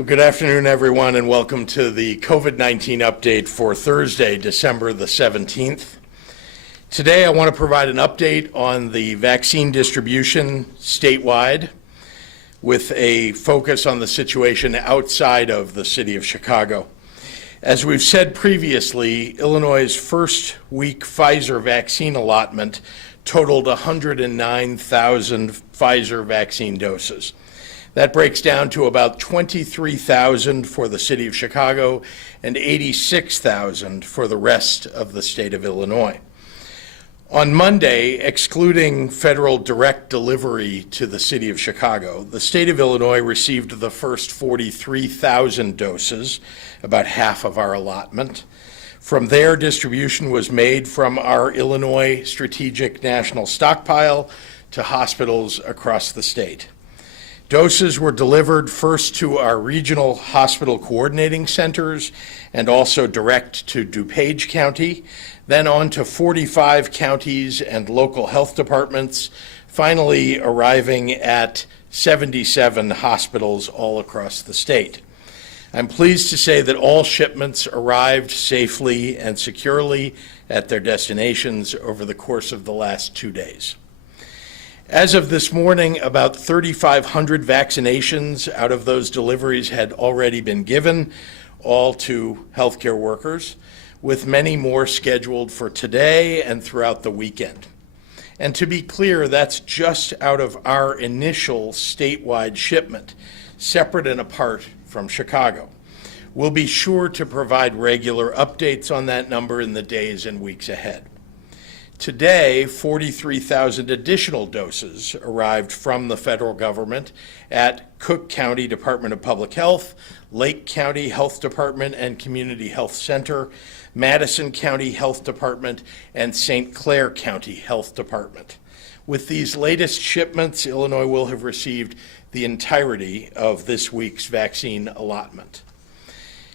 Well, good afternoon, everyone, and welcome to the COVID-19 update for Thursday, December the 17th. Today, I want to provide an update on the vaccine distribution statewide with a focus on the situation outside of the city of Chicago. As we've said previously, Illinois' first week Pfizer vaccine allotment totaled 109,000 Pfizer vaccine doses. That breaks down to about 23,000 for the city of Chicago and 86,000 for the rest of the state of Illinois. On Monday, excluding federal direct delivery to the city of Chicago, the state of Illinois received the first 43,000 doses, about half of our allotment. From there, distribution was made from our Illinois Strategic National Stockpile to hospitals across the state. Doses were delivered first to our regional hospital coordinating centers and also direct to DuPage County, then on to 45 counties and local health departments, finally arriving at 77 hospitals all across the state. I'm pleased to say that all shipments arrived safely and securely at their destinations over the course of the last 2 days. As of this morning, about 3,500 vaccinations out of those deliveries had already been given, all to healthcare workers, with many more scheduled for today and throughout the weekend. And to be clear, that's just out of our initial statewide shipment, separate and apart from Chicago. We'll be sure to provide regular updates on that number in the days and weeks ahead. Today, 43,000 additional doses arrived from the federal government at Cook County Department of Public Health, Lake County Health Department and Community Health Center, Madison County Health Department, and St. Clair County Health Department. With these latest shipments, Illinois will have received the entirety of this week's vaccine allotment.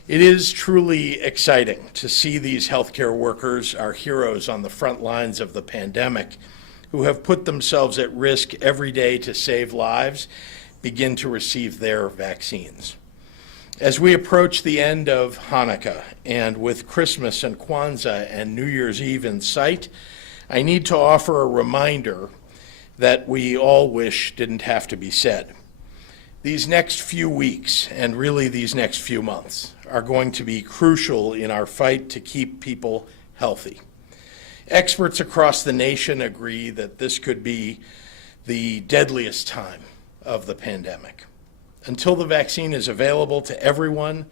It is truly exciting to see these healthcare workers, our heroes on the front lines of the pandemic, who have put themselves at risk every day to save lives, begin to receive their vaccines. As we approach the end of Hanukkah, and with Christmas and Kwanzaa and New Year's Eve in sight, I need to offer a reminder that we all wish didn't have to be said. These next few weeks, and really these next few months, are going to be crucial in our fight to keep people healthy. Experts across the nation agree that this could be the deadliest time of the pandemic. Until the vaccine is available to everyone,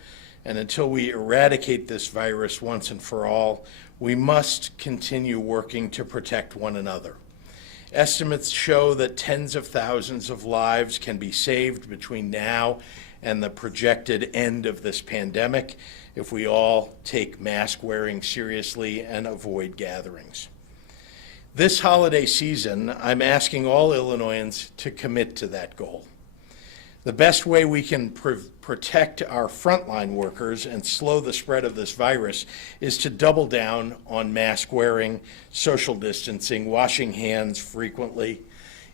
and until we eradicate this virus once and for all, we must continue working to protect one another. Estimates show that tens of thousands of lives can be saved between now and the projected end of this pandemic if we all take mask wearing seriously and avoid gatherings. This holiday season, I'm asking all Illinoisans to commit to that goal. The best way we can protect our frontline workers and slow the spread of this virus is to double down on mask wearing, social distancing, washing hands frequently.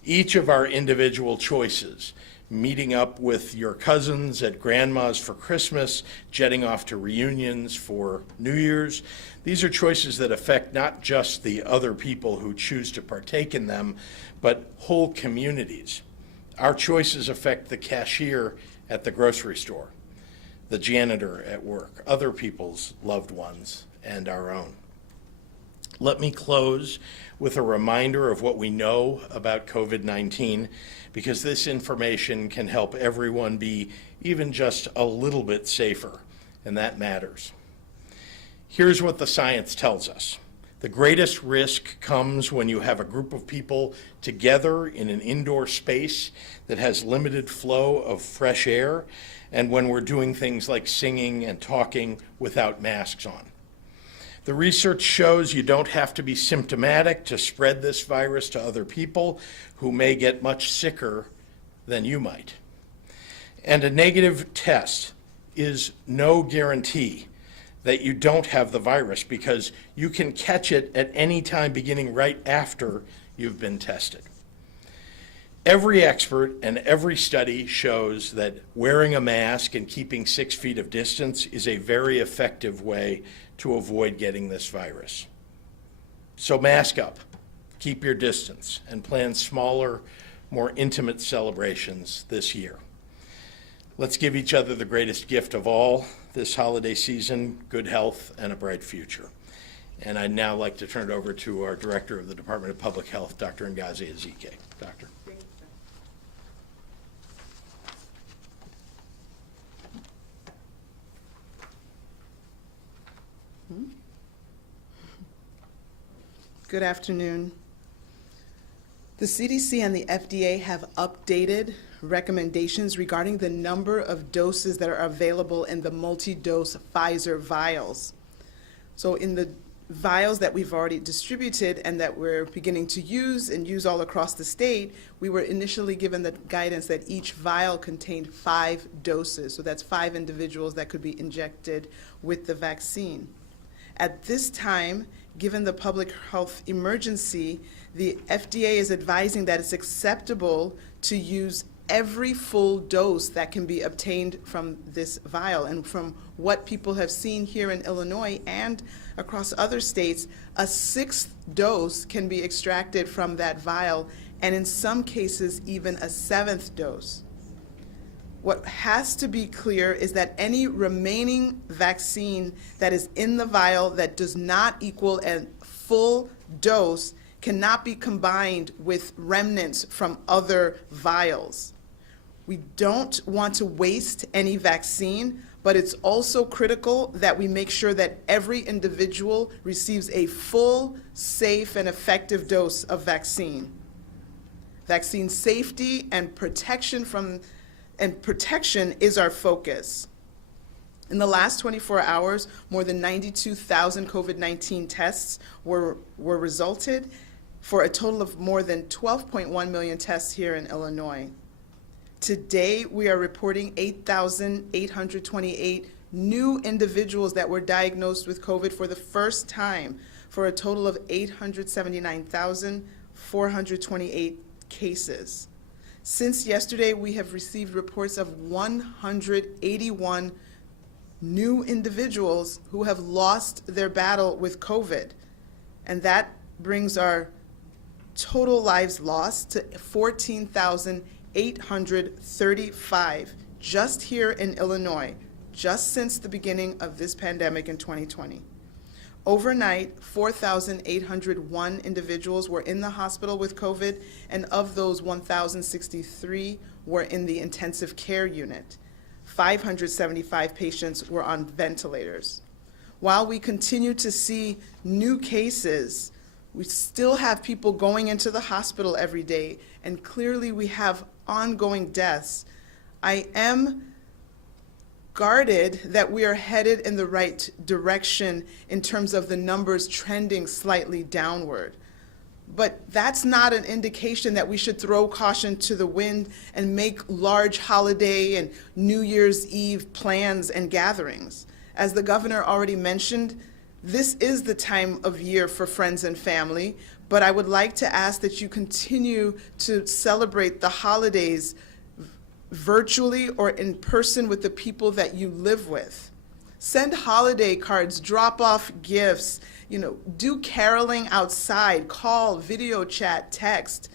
Each of our individual choices, meeting up with your cousins at grandma's for Christmas, jetting off to reunions for New Year's, these are choices that affect not just the other people who choose to partake in them, but whole communities. Our choices affect the cashier at the grocery store, the janitor at work, other people's loved ones, and our own. Let me close with a reminder of what we know about COVID-19, because this information can help everyone be even just a little bit safer, and that matters. Here's what the science tells us. The greatest risk comes when you have a group of people together in an indoor space that has limited flow of fresh air, and when we're doing things like singing and talking without masks on. The research shows you don't have to be symptomatic to spread this virus to other people who may get much sicker than you might. And a negative test is no guarantee that you don't have the virus, because you can catch it at any time beginning right after you've been tested. Every expert and every study shows that wearing a mask and keeping 6 feet of distance is a very effective way to avoid getting this virus. So mask up, keep your distance, and plan smaller, more intimate celebrations this year. Let's give each other the greatest gift of all this holiday season, good health and a bright future. And I'd now like to turn it over to our Director of the Department of Public Health, Dr. Ngozi Ezike. Doctor. Good afternoon. The CDC and the FDA have updated recommendations regarding the number of doses that are available in the multi-dose Pfizer vials. So in the vials that we've already distributed and that we're beginning to use and use all across the state, we were initially given the guidance that each vial contained 5 doses. So that's 5 individuals that could be injected with the vaccine. At this time, given the public health emergency, the FDA is advising that it's acceptable to use every full dose that can be obtained from this vial. And from what people have seen here in Illinois and across other states, a 6th dose can be extracted from that vial, and in some cases, even a 7th dose. What has to be clear is that any remaining vaccine that is in the vial that does not equal a full dose cannot be combined with remnants from other vials. We don't want to waste any vaccine, but it's also critical that we make sure that every individual receives a full, safe, and effective dose of vaccine. Vaccine safety and protection is our focus. In the last 24 hours, more than 92,000 COVID-19 tests were resulted for a total of more than 12.1 million tests here in Illinois. Today, we are reporting 8,828 new individuals that were diagnosed with COVID for the first time, for a total of 879,428 cases. Since yesterday, we have received reports of 181 new individuals who have lost their battle with COVID. And that brings our total lives lost to 14,835 just here in Illinois, just since the beginning of this pandemic in 2020. Overnight, 4,801 individuals were in the hospital with COVID, and of those, 1,063 were in the intensive care unit. 575 patients were on ventilators. While we continue to see new cases, we still have people going into the hospital every day, and clearly we have ongoing deaths. I am guarded that we are headed in the right direction in terms of the numbers trending slightly downward. But that's not an indication that we should throw caution to the wind and make large holiday and New Year's Eve plans and gatherings. As the governor already mentioned, this is the time of year for friends and family, but I would like to ask that you continue to celebrate the holidays virtually or in person with the people that you live with. Send holiday cards, drop off gifts, do caroling outside, call, video chat, text,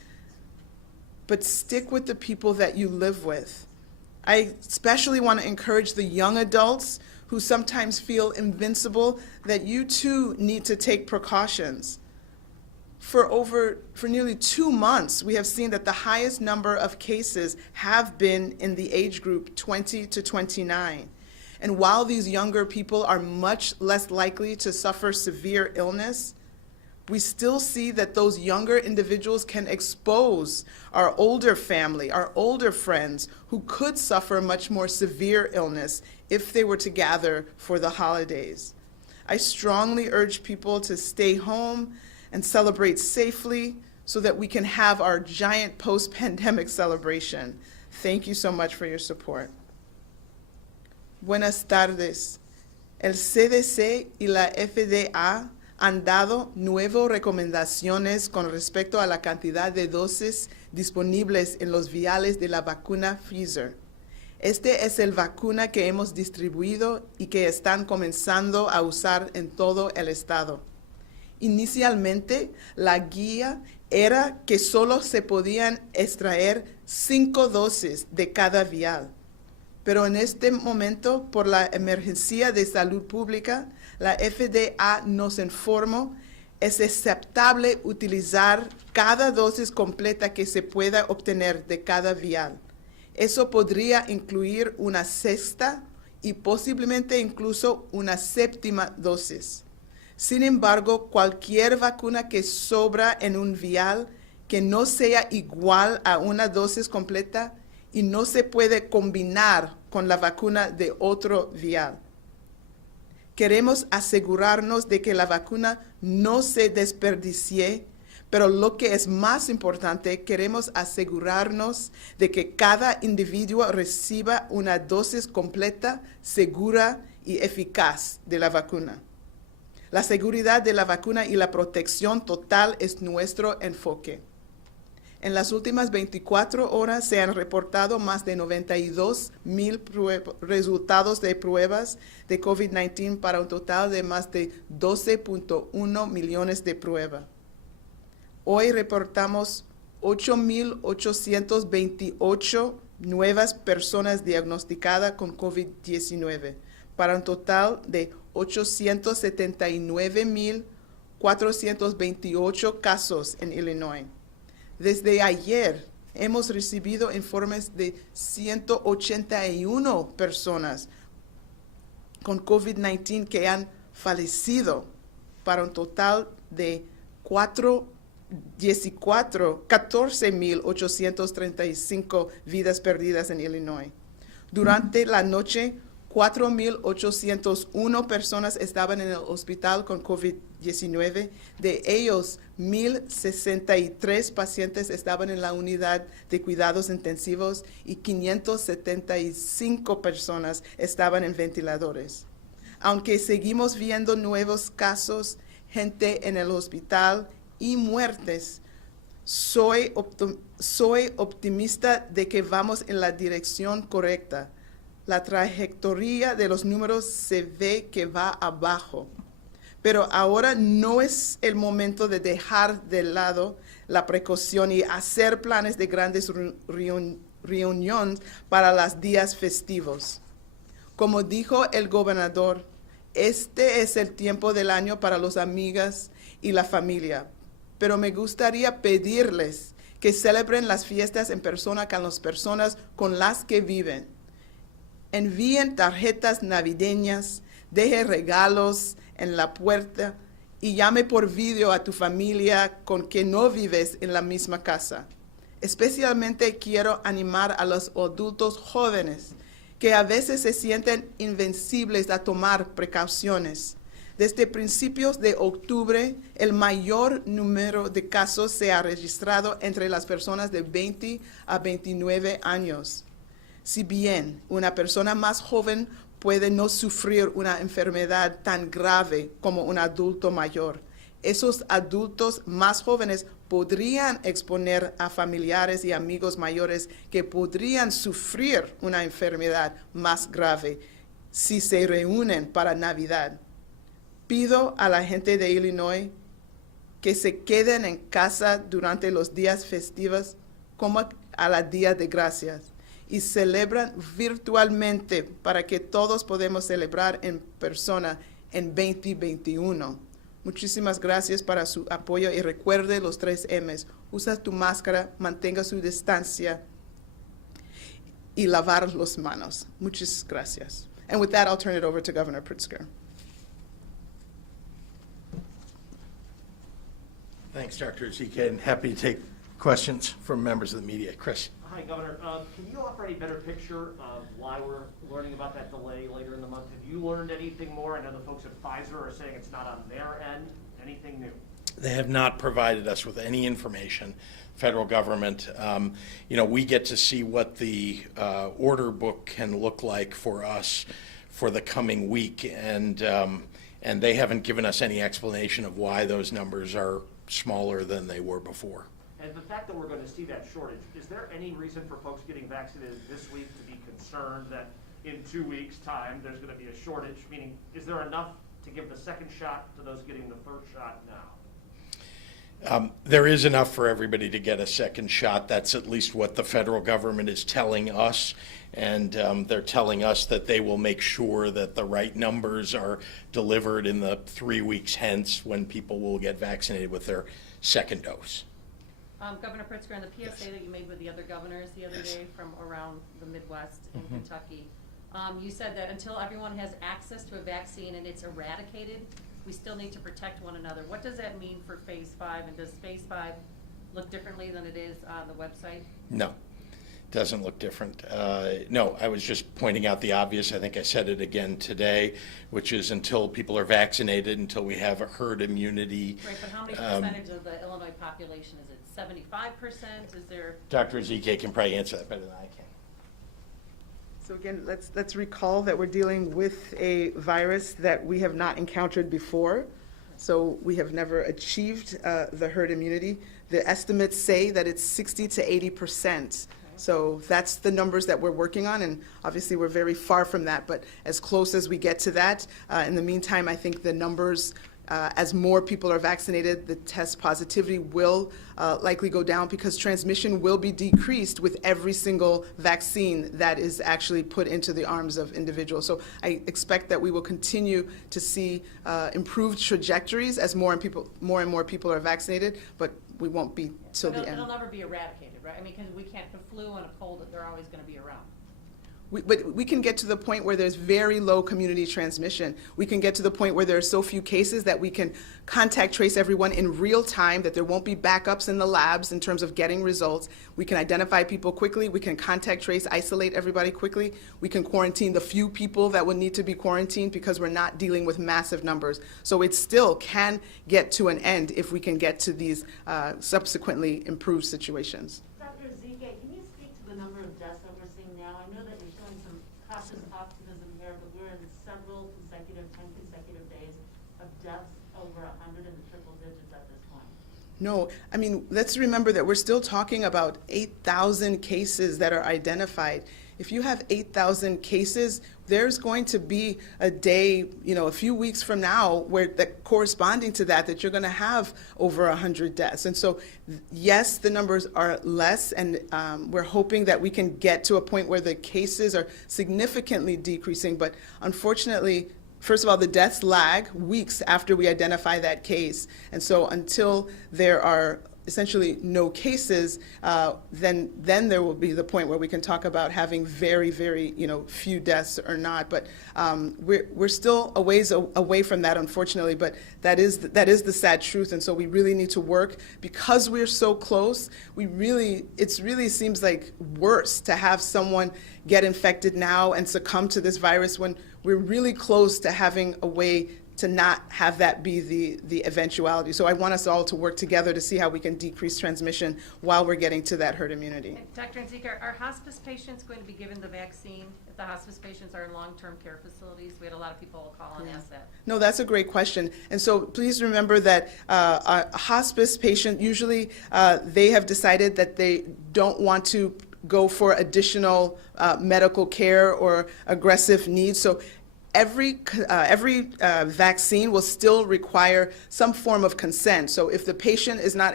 but stick with the people that you live with. I especially want to encourage the young adults who sometimes feel invincible that you too need to take precautions. For nearly 2 months, we have seen that the highest number of cases have been in the age group 20 to 29. And while these younger people are much less likely to suffer severe illness, we still see that those younger individuals can expose our older family, our older friends, who could suffer much more severe illness if they were to gather for the holidays. I strongly urge people to stay home and celebrate safely so that we can have our giant post-pandemic celebration. Thank you so much for your support. Buenas tardes. El CDC y la FDA han dado nuevas recomendaciones con respecto a la cantidad de dosis disponibles en los viales de la vacuna Pfizer. Este es el vacuna que hemos distribuido y que están comenzando a usar en todo el estado. Inicialmente, la guía era que solo se podían extraer 5 dosis de cada vial. Pero en este momento, por la emergencia de salud pública, la FDA nos informó es aceptable utilizar cada dosis completa que se pueda obtener de cada vial. Eso podría incluir una sexta y posiblemente incluso una séptima dosis. Sin embargo, cualquier vacuna que sobra en un vial que no sea igual a una dosis completa y no se puede combinar con la vacuna de otro vial. Queremos asegurarnos de que la vacuna no se desperdicie, pero lo que es más importante, queremos asegurarnos de que cada individuo reciba una dosis completa, segura y eficaz de la vacuna. La seguridad de la vacuna y la protección total es nuestro enfoque. En las últimas 24 horas se han reportado más de 92,000 resultados de pruebas de COVID-19 para un total de más de 12.1 millones de pruebas. Hoy reportamos 8,828 nuevas personas diagnosticadas con COVID-19 para un total de 879,428 casos en Illinois. Desde ayer hemos recibido informes de 181 personas con COVID-19 que han fallecido para un total de 14,835 vidas perdidas en Illinois. Durante la noche, 4,801 personas estaban en el hospital con COVID-19. De ellos, 1,063 pacientes estaban en la unidad de cuidados intensivos y 575 personas estaban en ventiladores. Aunque seguimos viendo nuevos casos, gente en el hospital y muertes, soy optimista de que vamos en la dirección correcta. La trayectoria de los números se ve que va abajo. Pero ahora no es el momento de dejar de lado la precaución y hacer planes de grandes reuniones para los días festivos. Como dijo el gobernador, este es el tiempo del año para los amigos y la familia. Pero me gustaría pedirles que celebren las fiestas en persona con las personas con las que viven. Envíen tarjetas navideñas, deje regalos en la puerta y llame por video a tu familia con que no vives en la misma casa. Especialmente quiero animar a los adultos jóvenes que a veces se sienten invencibles a tomar precauciones. Desde principios de octubre, el mayor número de casos se ha registrado entre las personas de 20 a 29 años. Si bien una persona más joven puede no sufrir una enfermedad tan grave como un adulto mayor, esos adultos más jóvenes podrían exponer a familiares y amigos mayores que podrían sufrir una enfermedad más grave si se reúnen para Navidad. Pido a la gente de Illinois que se queden en casa durante los días festivos como a la Día de Gracias y celebran virtualmente para que todos podamos celebrar en persona en 2021. Muchísimas gracias para su apoyo y recuerde los 3 M's. Usa tu máscara, mantenga su distancia y lavar las manos. Muchas gracias. And with that, I'll turn it over to Governor Pritzker. Thanks, Dr. Ezike, and happy to take questions from members of the media. Chris. Hi, Governor. Can you offer any better picture of why we're learning about that delay later in the month? Have you learned anything more? I know the folks at Pfizer are saying it's not on their end. Anything new? They have not provided us with any information, federal government. We get to see what the order book can look like for us for the coming week, and and they haven't given us any explanation of why those numbers are smaller than they were before. And the fact that we're going to see that shortage, is there any reason for folks getting vaccinated this week to be concerned that in 2 weeks' time there's going to be a shortage? Meaning, is there enough to give the second shot to those getting the first shot now? There is enough for everybody to get a second shot. That's at least what the federal government is telling us. And they're telling us that they will make sure that the right numbers are delivered in the 3 weeks hence when people will get vaccinated with their second dose. Governor Pritzker, on the PSA that you made with the other governors the other day from around the Midwest and Kentucky, you said that until everyone has access to a vaccine and it's eradicated, we still need to protect one another. What does that mean for phase 5, and does phase 5 look differently than it is on the website? No, doesn't look different. No, I was just pointing out the obvious. I think I said it again today, which is until people are vaccinated, until we have a herd immunity. Right, but how many percentage of the Illinois population is it? 75%? Is there? Dr. Ezike can probably answer that better than I can. So again, let's recall that we're dealing with a virus that we have not encountered before. So we have never achieved the herd immunity. The estimates say that it's 60 to 80%. So that's the numbers that we're working on, and obviously we're very far from that, but as close as we get to that. In the meantime, I think the numbers, as more people are vaccinated, the test positivity will likely go down because transmission will be decreased with every single vaccine that is actually put into the arms of individuals. So I expect that we will continue to see improved trajectories as more and more people are vaccinated, but we won't be till the end. It'll never be eradicated, right? I mean, because we can't, the flu and a cold, they're always going to be around. But we can get to the point where there's very low community transmission. We can get to the point where there are so few cases that we can contact trace everyone in real time, that there won't be backups in the labs in terms of getting results. We can identify people quickly. We can contact trace, isolate everybody quickly. We can quarantine the few people that will need to be quarantined because we're not dealing with massive numbers. So it still can get to an end if we can get to these subsequently improved situations. Dr. Ezike, can you speak to the number of deaths that we're seeing now? I know that you're showing some cautious optimism here, but we're in several consecutive, 10 consecutive days of deaths over 100 in the triple digits at this point. No, I mean, let's remember that we're still talking about 8,000 cases that are identified. If you have 8,000 cases, there's going to be a day, a few weeks from now where that corresponding to that you're going to have over 100 deaths. And so, yes, the numbers are less, and we're hoping that we can get to a point where the cases are significantly decreasing. But unfortunately, first of all, the deaths lag weeks after we identify that case. And so until there are essentially no cases, then there will be the point where we can talk about having very, very, few deaths or not. But we're still a ways away from that, unfortunately. But that is the sad truth. And so we really need to work because we're so close. It really seems like worse to have someone get infected now and succumb to this virus when we're really close to having a way to not have that be the eventuality. So I want us all to work together to see how we can decrease transmission while we're getting to that herd immunity. Dr. Ezike, are hospice patients going to be given the vaccine if the hospice patients are in long-term care facilities? We had a lot of people call and ask that. No, that's a great question. And so please remember that a hospice patient, usually they have decided that they don't want to go for additional medical care or aggressive needs. So every vaccine will still require some form of consent. So if the patient is not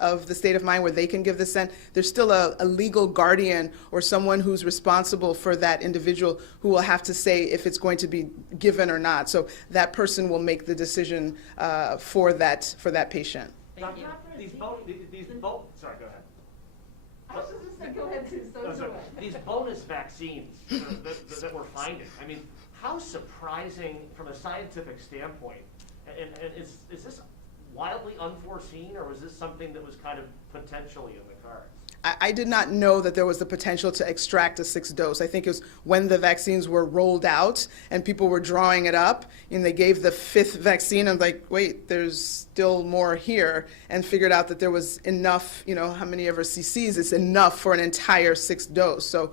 of the state of mind where they can give the consent, there's still a legal guardian or someone who's responsible for that individual who will have to say if it's going to be given or not. So that person will make the decision for that patient. Thank you. Sorry, go ahead. I was just going to say, go ahead, Sue. No, sorry. These bonus vaccines that we're finding, I mean, how surprising from a scientific standpoint, and is this wildly unforeseen, or was this something that was kind of potentially in the cards? I did not know that there was the potential to extract a sixth dose. I think it was when the vaccines were rolled out and people were drawing it up and they gave the fifth vaccine. I'm like, wait, there's still more here, and figured out that there was enough, how many ever cc's, it's enough for an entire sixth dose. So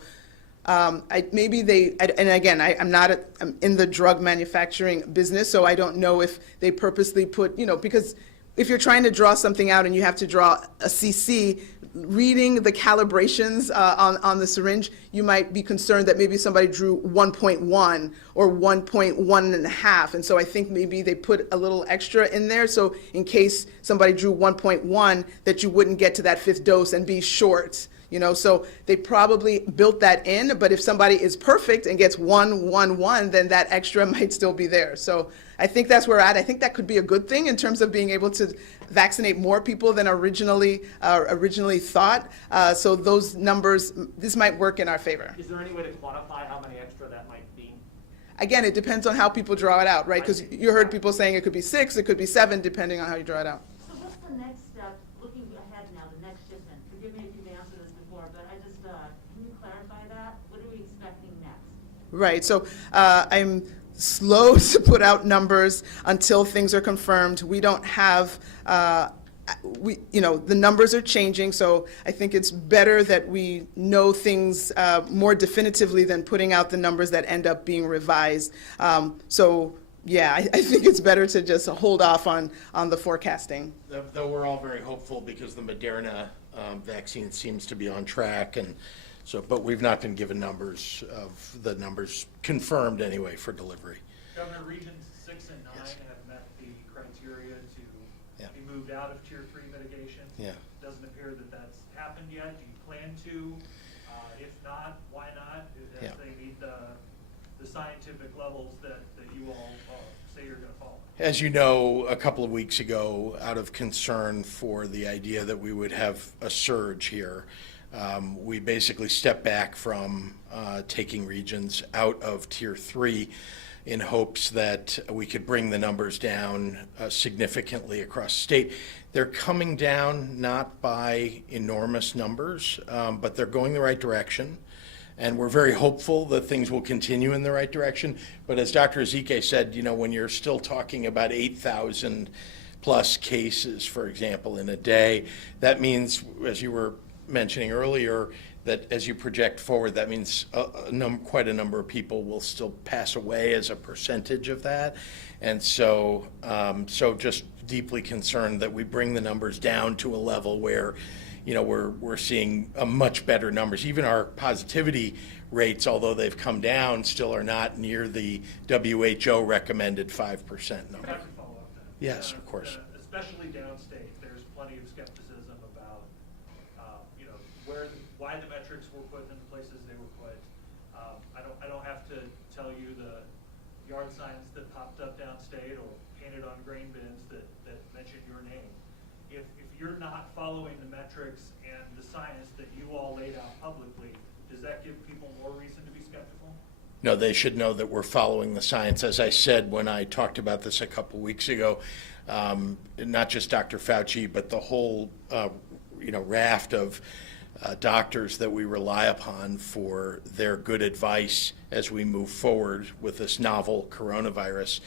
And again, I'm in the drug manufacturing business, so I don't know if they purposely put, because if you're trying to draw something out and you have to draw a CC, reading the calibrations on the syringe, you might be concerned that maybe somebody drew 1.1 or 1.1.5. And so I think maybe they put a little extra in there, so in case somebody drew 1.1, that you wouldn't get to that fifth dose and be short. So they probably built that in, but if somebody is perfect and gets 1.1.1, then that extra might still be there. So I think that's where we're at. I think that could be a good thing in terms of being able to vaccinate more people than originally thought. So those numbers, this might work in our favor. Is there any way to quantify how many extra that might be? Again, it depends on how people draw it out, right? Because you heard people saying it could be 6, it could be 7, depending on how you draw it out. So what's the next step, looking ahead now, the next shipment? Forgive me if you've answered this before, but I just, can you clarify that? What are we expecting next? Right, so I'm slow to put out numbers until things are confirmed. We don't have, the numbers are changing, so I think it's better that we know things more definitively than putting out the numbers that end up being revised. Yeah, I think it's better to just hold off on the forecasting. Though we're all very hopeful because the Moderna vaccine seems to be on track, and so, but we've not been given numbers of the numbers confirmed anyway for delivery. Governor, Regions 6 and 9 Yes. have met the criteria to Yeah. be moved out of Tier 3 mitigation. Yeah. Doesn't appear that that's happened yet. Do you plan to? If not, why not? As Yeah. they meet the scientific levels that you all say you're going to follow. As you know, a couple of weeks ago, out of concern for the idea that we would have a surge here, we basically stepped back from taking regions out of Tier 3 in hopes that we could bring the numbers down significantly across the state. They're coming down not by enormous numbers, but they're going the right direction. And we're very hopeful that things will continue in the right direction. But as Dr. Ezike said, when you're still talking about 8,000 plus cases, for example, in a day, that means, as you were mentioning earlier, that as you project forward, that means quite a number of people will still pass away as a percentage of that. And so, just deeply concerned that we bring the numbers down to a level where we're seeing a much better numbers. Even our positivity rates, although they've come down, still are not near the WHO recommended 5% number. If I can follow up then. Yes, of course. Especially downstate, there's plenty of skepticism about, why the metrics were put in the places they were put. I don't have to tell you the yard signs that popped up downstate or painted on grain bins that mention your name. If you're not following the metrics and the science that you all laid out publicly, does that give people more reason to be skeptical? No, they should know that we're following the science. As I said when I talked about this a couple weeks ago, not just Dr. Fauci, but the whole raft of doctors that we rely upon for their good advice as we move forward with this novel coronavirus,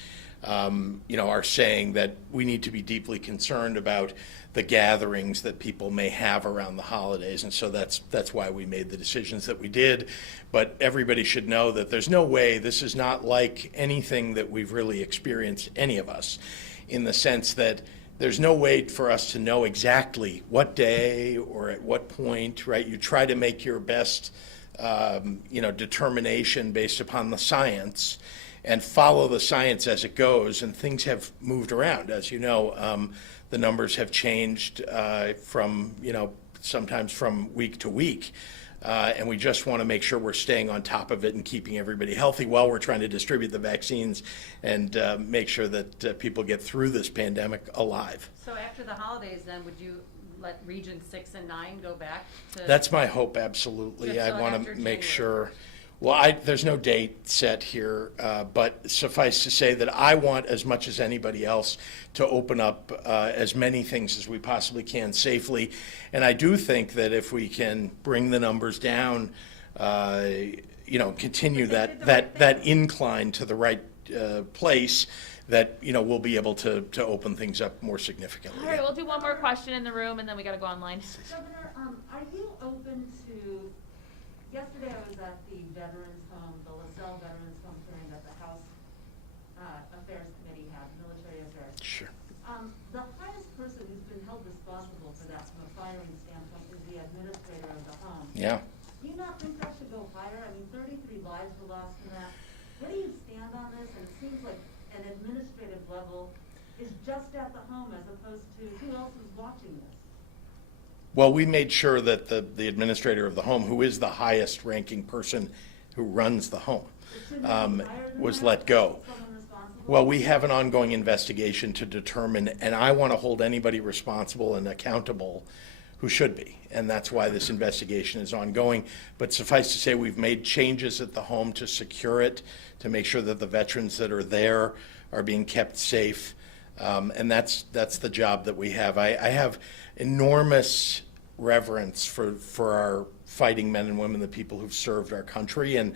are saying that we need to be deeply concerned about the gatherings that people may have around the holidays. And so that's why we made the decisions that we did. But everybody should know that there's no way, this is not like anything that we've really experienced, any of us, in the sense that there's no way for us to know exactly what day or at what point, right? You try to make your best, determination based upon the science and follow the science as it goes, and things have moved around. As you know, the numbers have changed from, sometimes from week to week. And we just want to make sure we're staying on top of it and keeping everybody healthy while we're trying to distribute the vaccines and make sure that people get through this pandemic alive. So after the holidays, then, would you let Region 6 and 9 go back to? That's my hope, absolutely. Just I so want after to make January. sure. Well, there's no date set here, but suffice to say that I want, as much as anybody else, to open up as many things as we possibly can safely. And I do think that if we can bring the numbers down, continue that incline to the right place, that we'll be able to open things up more significantly. All right, we'll do one more question in the room, and then we got to go online. Governor, are you open to Yesterday I was at the Veterans Home, the LaSalle Veterans Home hearing that the House Affairs Committee had, Military Affairs. Sure. The highest person who's been held responsible for that from a firing standpoint is the administrator of the home. Yeah. Do you not think that should go higher? I mean, 33 lives were lost in that. Where do you stand on this? And it seems like an administrative level is just at the home as opposed to who else is watching this? Well, we made sure that the administrator of the home, who is the highest ranking person who runs the home, Shouldn't it be higher than was that? let go. Someone responsible? Well, we have an ongoing investigation to determine, and I want to hold anybody responsible and accountable who should be. And that's why this investigation is ongoing. But suffice to say, we've made changes at the home to secure it, to make sure that the veterans that are there are being kept safe. And that's the job that we have. I have enormous reverence for our fighting men and women, the people who've served our country, and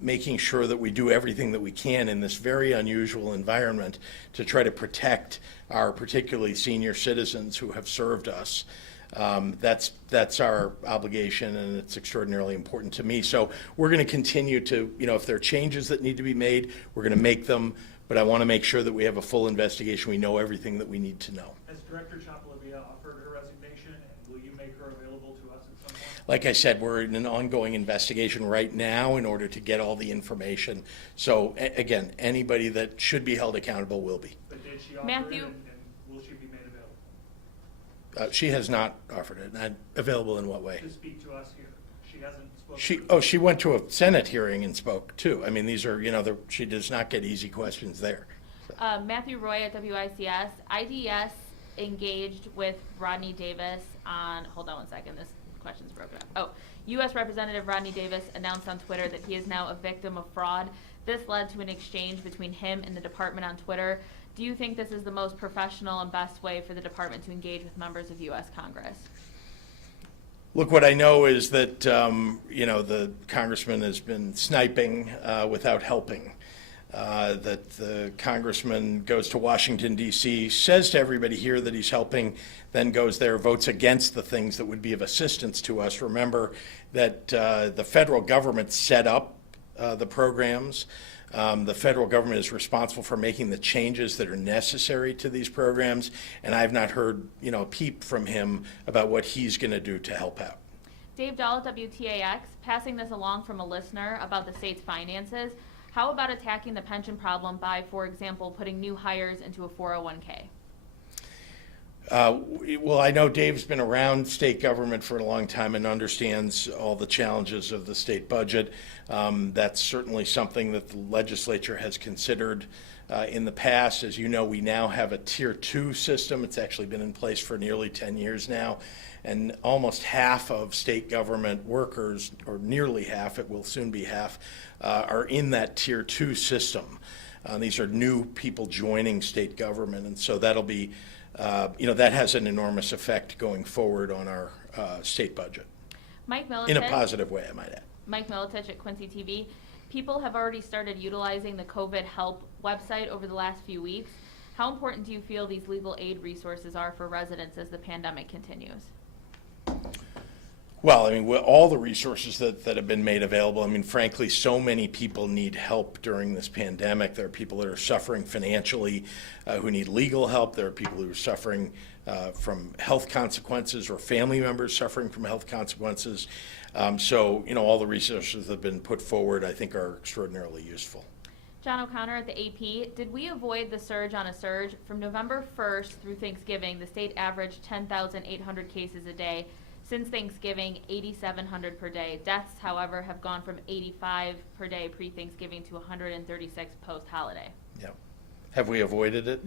making sure that we do everything that we can in this very unusual environment to try to protect our particularly senior citizens who have served us. That's our obligation, and it's extraordinarily important to me. So we're going to continue to, if there are changes that need to be made, we're going to make them, but I want to make sure that we have a full investigation. We know everything that we need to know. Has Director Chapalavia offered her resignation, and will you make her available to us at some point? Like I said, we're in an ongoing investigation right now in order to get all the information. So again, anybody that should be held accountable will be. But did she offer Matthew? it, and will she be made available? She has not offered it. Not available in what way? To speak to us here. She hasn't spoken. She went to a Senate hearing and spoke too. I mean, these are, she does not get easy questions there. Matthew Roy at WICS. IDS engaged with Rodney Davis on, hold on one second, this question's broken up. Oh, U.S. Representative Rodney Davis announced on Twitter that he is now a victim of fraud. This led to an exchange between him and the department on Twitter. Do you think this is the most professional and best way for the department to engage with members of U.S. Congress? Look, what I know is that, the congressman has been sniping without helping. That the congressman goes to Washington, D.C., says to everybody here that he's helping, then goes there, votes against the things that would be of assistance to us. Remember that the federal government set up the programs. The federal government is responsible for making the changes that are necessary to these programs, and I've not heard, a peep from him about what he's going to do to help out. Dave Dahl at WTAX, passing this along from a listener about the state's finances. How about attacking the pension problem by, for example, putting new hires into a 401k? Well, I know Dave's been around state government for a long time and understands all the challenges of the state budget. That's certainly something that the legislature has considered in the past. As you know, we now have a Tier 2 system. It's actually been in place for nearly 10 years now. And almost half of state government workers, or nearly half, it will soon be half, are in that Tier 2 system. These are new people joining state government, and so that'll be, that has an enormous effect going forward on our state budget. Mike Militich. In a positive way, I might add. Mike Militich at Quincy TV. People have already started utilizing the COVID help website over the last few weeks. How important do you feel these legal aid resources are for residents as the pandemic continues? Well, I mean, all the resources that have been made available, I mean, frankly, so many people need help during this pandemic. There are people that are suffering financially who need legal help. There are people who are suffering from health consequences, or family members suffering from health consequences. So, all the resources that have been put forward, I think, are extraordinarily useful. John O'Connor at the AP. Did we avoid the surge on a surge? From November 1st through Thanksgiving, the state averaged 10,800 cases a day. Since Thanksgiving, 8,700 per day. Deaths, however, have gone from 85 per day pre-Thanksgiving to 136 post-holiday. Yeah. Have we avoided it?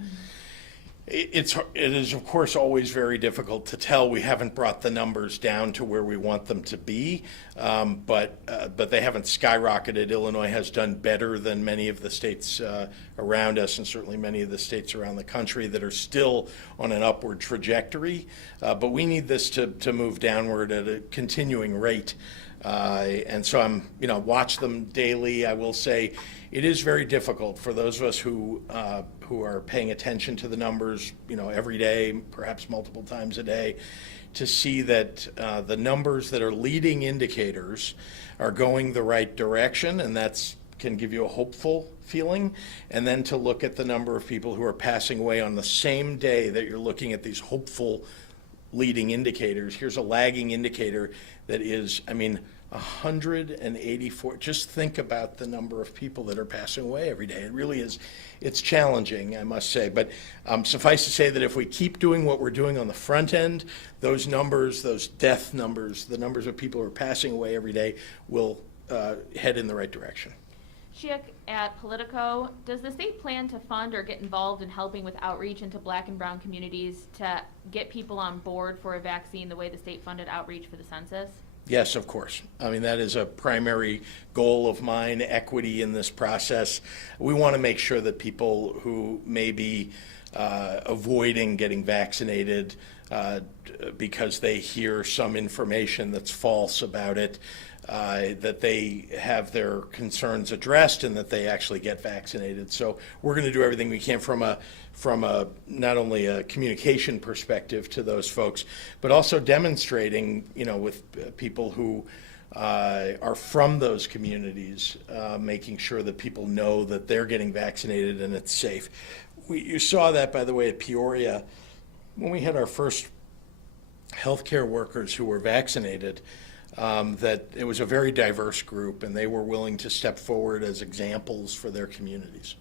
It is, of course, always very difficult to tell. We haven't brought the numbers down to where we want them to be, but they haven't skyrocketed. Illinois has done better than many of the states around us, and certainly many of the states around the country that are still on an upward trajectory. But we need this to move downward at a continuing rate. And so I'm, watch them daily. I will say it is very difficult for those of us who are paying attention to the numbers, every day, perhaps multiple times a day, to see that the numbers that are leading indicators are going the right direction, and that's can give you a hopeful feeling, and then to look at the number of people who are passing away on the same day that you're looking at these hopeful leading indicators. Here's a lagging indicator that is, 184. Just think about the number of people that are passing away every day. It really is, it's challenging, I must say. But suffice to say that if we keep doing what we're doing on the front end, those numbers, those death numbers, the numbers of people who are passing away every day will head in the right direction. Schick at Politico, does the state plan to fund or get involved in helping with outreach into Black and brown communities to get people on board for a vaccine the way the state funded outreach for the census? Yes, of course. That is a primary goal of mine, equity in this process. We want to make sure that people who may be avoiding getting vaccinated because they hear some information that's false about it, that they have their concerns addressed and that they actually get vaccinated. So we're going to do everything we can from a not only a communication perspective to those folks, but also demonstrating, with people who are from those communities, making sure that people know that they're getting vaccinated and it's safe. You saw that, by the way, at Peoria when we had our first healthcare workers who were vaccinated. That it was a very diverse group, and they were willing to step forward as examples for their communities.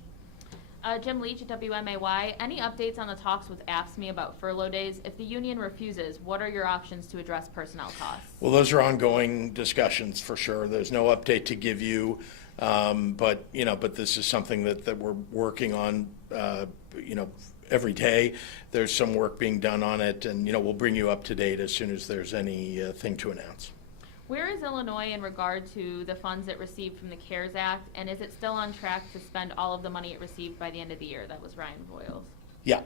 Jim Leach at WMAY, any updates on the talks with AFSCME about furlough days? If the union refuses, what are your options to address personnel costs? Well, those are ongoing discussions for sure. There's no update to give you, but this is something that we're working on, every day. There's some work being done on it, and we'll bring you up to date as soon as there's anything to announce. Where is Illinois in regard to the funds it received from the CARES Act, and is it still on track to spend all of the money it received by the end of the year? That was Ryan Voiles. Yeah.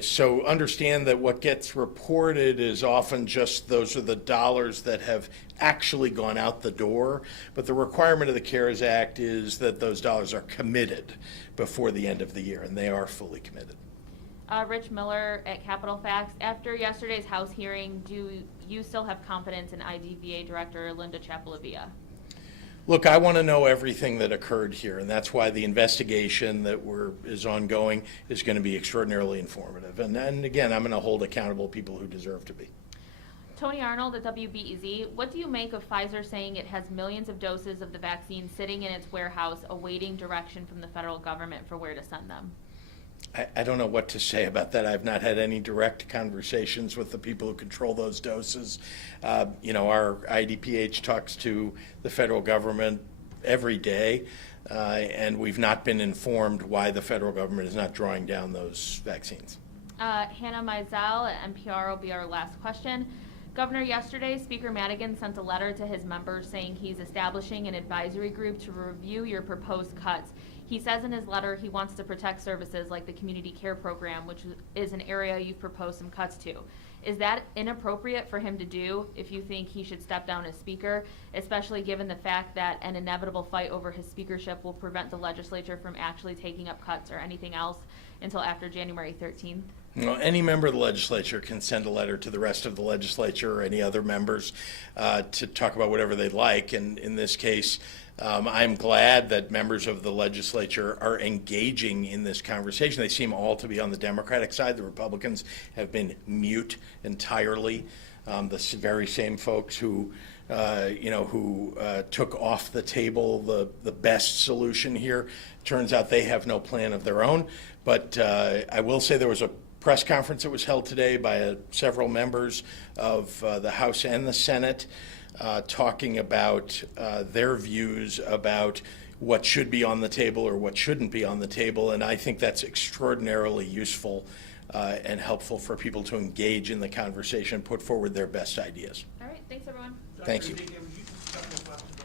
So understand that what gets reported is often just those are the dollars that have actually gone out the door, but the requirement of the CARES Act is that those dollars are committed before the end of the year, and they are fully committed. Rich Miller at Capital Facts, after yesterday's House hearing, do you still have confidence in IDVA Director Linda Chapalavia? Look, I want to know everything that occurred here, and that's why the investigation that is ongoing is going to be extraordinarily informative. And again, I'm going to hold accountable people who deserve to be. Tony Arnold at WBEZ, what do you make of Pfizer saying it has millions of doses of the vaccine sitting in its warehouse awaiting direction from the federal government for where to send them? I don't know what to say about that. I've not had any direct conversations with the people who control those doses. Our IDPH talks to the federal government every day, and we've not been informed why the federal government is not drawing down those vaccines. Hannah Mizell at NPR will be our last question. Governor, yesterday, Speaker Madigan sent a letter to his members saying he's establishing an advisory group to review your proposed cuts. He says in his letter he wants to protect services like the community care program, which is an area you've proposed some cuts to. Is that inappropriate for him to do if you think he should step down as Speaker, especially given the fact that an inevitable fight over his speakership will prevent the legislature from actually taking up cuts or anything else until after January 13th? Well, any member of the legislature can send a letter to the rest of the legislature or any other members to talk about whatever they'd like. And in this case, I'm glad that members of the legislature are engaging in this conversation. They seem all to be on the Democratic side. The Republicans have been mute entirely. The very same folks who took off the table the best solution here. Turns out they have no plan of their own. But I will say there was a press conference that was held today by several members of the House and the Senate talking about their views about what should be on the table or what shouldn't be on the table. And I think that's extraordinarily useful and helpful for people to engage in the conversation, put forward their best ideas. All right, thanks everyone. Thank you. Dr. Ezekiel, would you just a couple of questions